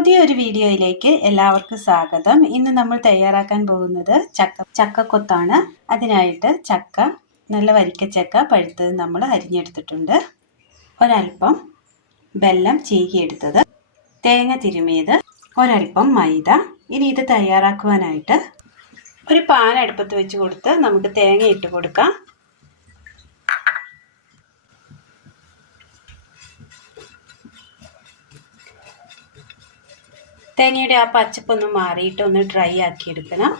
പുതിയൊരു വീഡിയോയിലേക്ക് എല്ലാവർക്കും സ്വാഗതം. ഇന്ന് നമ്മൾ തയ്യാറാക്കാൻ പോകുന്നത് ചക്കക്കൊത്താണ്. അതിനായിട്ട് ചക്ക, നല്ല വരിക്കച്ചക്ക പഴുത്തത് നമ്മൾ അരിഞ്ഞെടുത്തിട്ടുണ്ട്. ഒരൽപ്പം വെല്ലം ചീകിയെടുത്തത്, തേങ്ങ തിരുമിയത്, ഒരൽപ്പം മൈദ. ഇനി ഇത് തയ്യാറാക്കുവാനായിട്ട് ഒരു പാൻ അടുപ്പത്ത് വെച്ച് കൊടുത്ത് നമുക്ക് തേങ്ങ ഇട്ട് കൊടുക്കാം. തേങ്ങയുടെ ആ പച്ചപ്പൊന്ന് മാറിയിട്ട് ഒന്ന് ഡ്രൈ ആക്കി എടുക്കണം.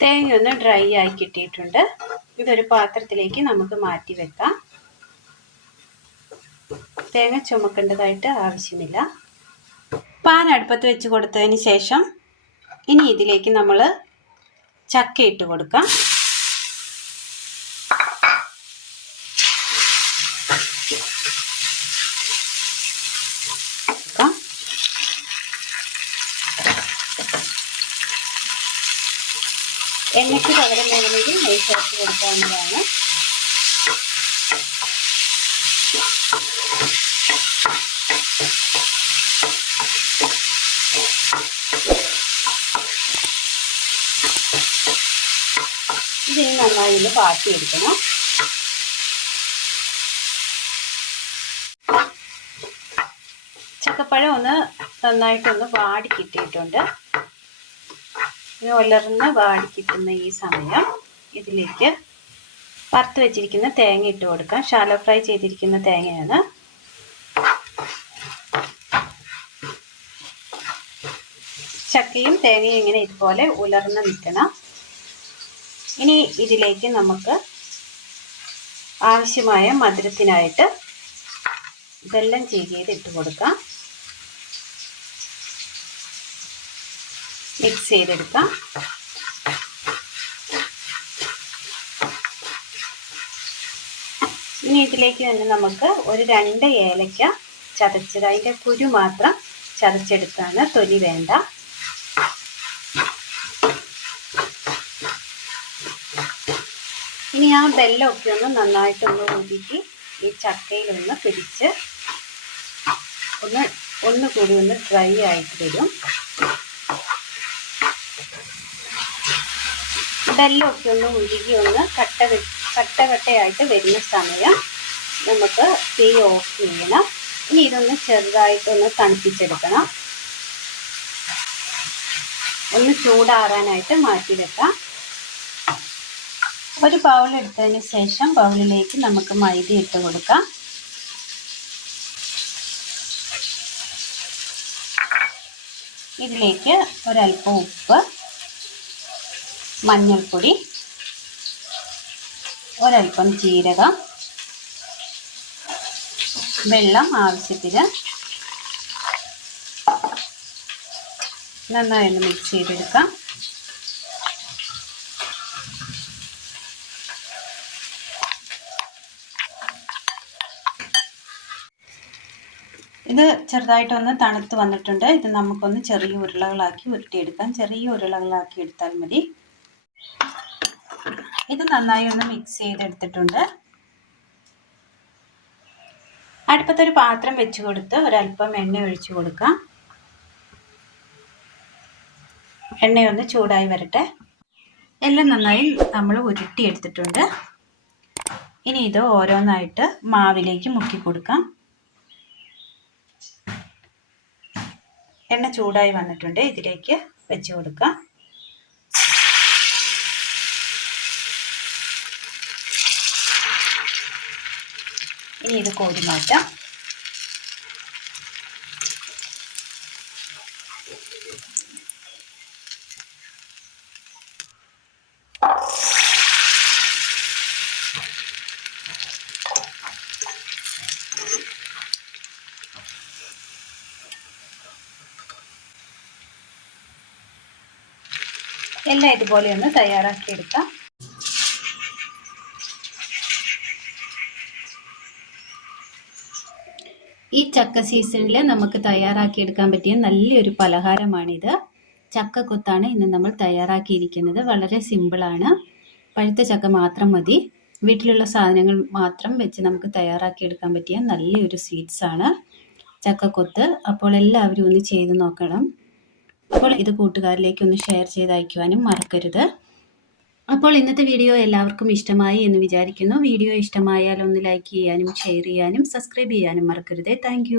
തേങ്ങ ഒന്ന് ഡ്രൈ ആയി കിട്ടിയിട്ടുണ്ട്. ഇതൊരു പാത്രത്തിലേക്ക് നമുക്ക് മാറ്റി വെക്കാം. തേങ്ങ ചുമക്കേണ്ടതായിട്ട് ആവശ്യമില്ല. പാൻ അടുപ്പത്ത് വെച്ച് കൊടുത്തതിന് ശേഷം ഇനി ഇതിലേക്ക് നമ്മൾ ചക്ക ഇട്ട് കൊടുക്കാം. എണ്ണയ്ക്ക് പകരം വേണമെങ്കിൽ നെയ്യ് ചേർത്ത് കൊടുക്കാവുന്നതാണ്. ഇതിന് നന്നായി ഒന്ന് വാട്ടിയെടുക്കണം. ചക്കപ്പഴം ഒന്ന് നന്നായിട്ടൊന്ന് വാടി കിട്ടിയിട്ടുണ്ട്. ഉലർന്ന് വാടി കിട്ടുന്ന ഈ സമയം ഇതിലേക്ക് വറുത്ത് വെച്ചിരിക്കുന്ന തേങ്ങ ഇട്ട് കൊടുക്കാം. ഷാലോ ഫ്രൈ ചെയ്തിരിക്കുന്ന തേങ്ങയാണ്. ചക്കയും തേങ്ങയും ഇങ്ങനെ ഇതുപോലെ ഉലർന്ന് നിൽക്കണം. ഇനി ഇതിലേക്ക് നമുക്ക് ആവശ്യമായ മധുരത്തിനായിട്ട് വെല്ലം ചീകിയത് ഇട്ട് കൊടുക്കാം. മിക്സ് ചെയ്തെടുക്കാം. ഇനി ഇതിലേക്ക് തന്നെ നമുക്ക് ഒരു 2 ഏലക്ക ചതച്ചത്, അതിൻ്റെ കുരു മാത്രം ചതച്ചെടുത്താണ്, തൊലി വേണ്ട. ഇനി ആ വെല്ലമൊക്കെ ഒന്ന് നന്നായിട്ടൊന്ന് ഊതിയിട്ട് ഈ ചക്കയിലൊന്ന് പിടിച്ച് ഒന്നുകൂടി ഒന്ന് ഡ്രൈ ആയിട്ട് വരും. വെല്ലമൊക്കെ ഒന്ന് ഉരുകി ഒന്ന് കട്ടയായിട്ട് വരുന്ന സമയം നമുക്ക് തീ ഓഫ് ചെയ്യണം. ഇനി ഇതൊന്ന് ചെറുതായിട്ടൊന്ന് തണുപ്പിച്ചെടുക്കണം. ഒന്ന് ചൂടാറാനായിട്ട് മാറ്റി വെക്കാം. ഒരു ബൗൾ എടുത്തതിന് ശേഷം ബൗളിലേക്ക് നമുക്ക് മൈദ ഇട്ട് കൊടുക്കാം. ഇതിലേക്ക് ഒരൽപ്പം ഉപ്പ്, മഞ്ഞൾപ്പൊടി, ഒരൽപ്പം ജീരകം, വെള്ളം ആവശ്യത്തിന്, നന്നായി ഒന്ന് മിക്സ് ചെയ്തെടുക്കാം. ഇത് ചെറുതായിട്ടൊന്ന് തണുത്ത് വന്നിട്ടുണ്ട്. ഇത് നമുക്കൊന്ന് ചെറിയ ഉരുളകളാക്കി ഉരുട്ടിയെടുക്കാം. ചെറിയ ഉരുളകളാക്കി എടുത്താൽ മതി. ഇത് നന്നായി ഒന്ന് മിക്സ് ചെയ്തെടുത്തിട്ടുണ്ട്. അടുപ്പത്തൊരു പാത്രം വെച്ച് കൊടുത്ത് ഒരല്പം എണ്ണ ഒഴിച്ചു കൊടുക്കാം. എണ്ണയൊന്ന് ചൂടായി വരട്ടെ. എല്ലാം നന്നായി നമ്മൾ ഉരുട്ടിയെടുത്തിട്ടുണ്ട്. ഇനി ഇത് ഓരോന്നായിട്ട് മാവിലേക്ക് മുക്കി കൊടുക്കാം. എണ്ണ ചൂടായി വന്നിട്ടുണ്ട്. ഇതിലേക്ക് വെച്ച് കൊടുക്കാം. ഇനി ഇത് കോരി മാറ്റാം. എല്ലാം ഇതുപോലെ ഒന്ന് തയ്യാറാക്കിയെടുക്കാം. ഈ ചക്ക സീസണിൽ നമുക്ക് തയ്യാറാക്കിയെടുക്കാൻ പറ്റിയ നല്ലൊരു പലഹാരമാണിത്. ചക്കക്കൊത്താണ് ഇന്ന് നമ്മൾ തയ്യാറാക്കിയിരിക്കുന്നത്. വളരെ സിമ്പിളാണ്. പഴുത്ത ചക്ക മാത്രം മതി. വീട്ടിലുള്ള സാധനങ്ങൾ മാത്രം വെച്ച് നമുക്ക് തയ്യാറാക്കിയെടുക്കാൻ പറ്റിയ നല്ലൊരു സ്വീറ്റ്സാണ് ചക്കക്കൊത്ത്. അപ്പോൾ എല്ലാവരും ഒന്ന് ചെയ്ത് നോക്കണം. അപ്പോൾ ഇത് കൂട്ടുകാരിലേക്ക് ഒന്ന് ഷെയർ ചെയ്ത് അയക്കുവാനും മറക്കരുത്. അപ്പോൾ ഇന്നത്തെ വീഡിയോ എല്ലാവർക്കും ഇഷ്ടമായി എന്ന് വിചാരിക്കുന്നു. വീഡിയോ ഇഷ്ടമായാൽ ഒന്ന് ലൈക്ക് ചെയ്യാനും ഷെയർ ചെയ്യാനും സബ്സ്ക്രൈബ് ചെയ്യാനും മറക്കരുത്. താങ്ക്